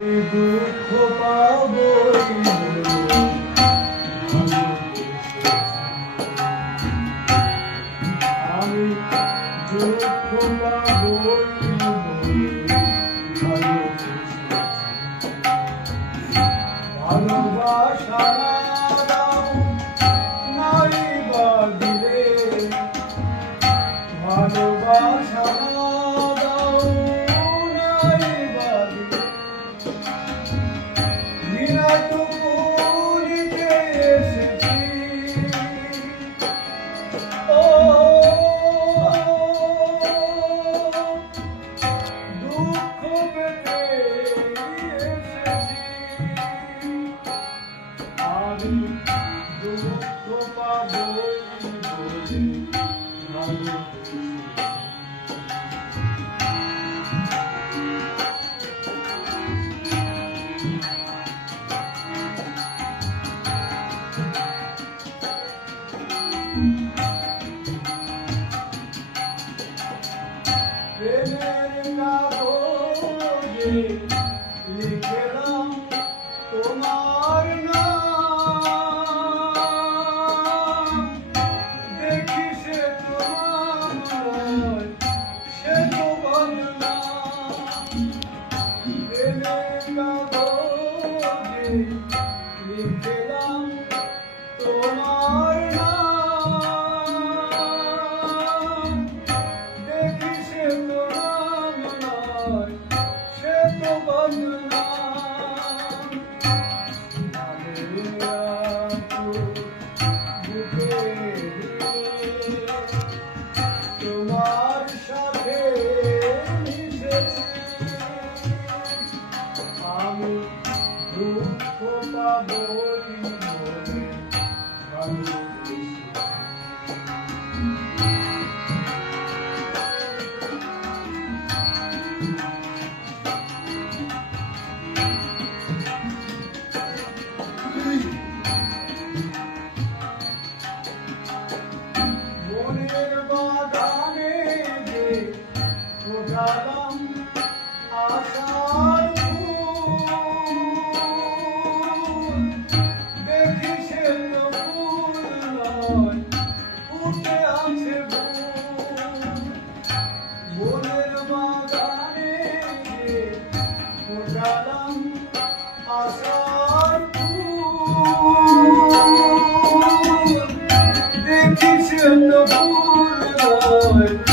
দুঃখ পাবো আমি দুঃখ পাবো ভালোবাসা নাই বা দিলে ভালোবাসা লিখলাম তোমার নাম দেখি সে তোমার সে তো বদনাম লিখলাম তোমার নাম দেখি সে তোমার সে তো বদনাম তোমার সাথে আমি দুঃখ পাবো মনের বাগানে যে ফোটালাম আশার ফুল দেখি সে তো ফুল নয় ফুটে আছে মনের বাগানে যে ফোটালাম আশার ফুল দেখি সে তো ফুল নয়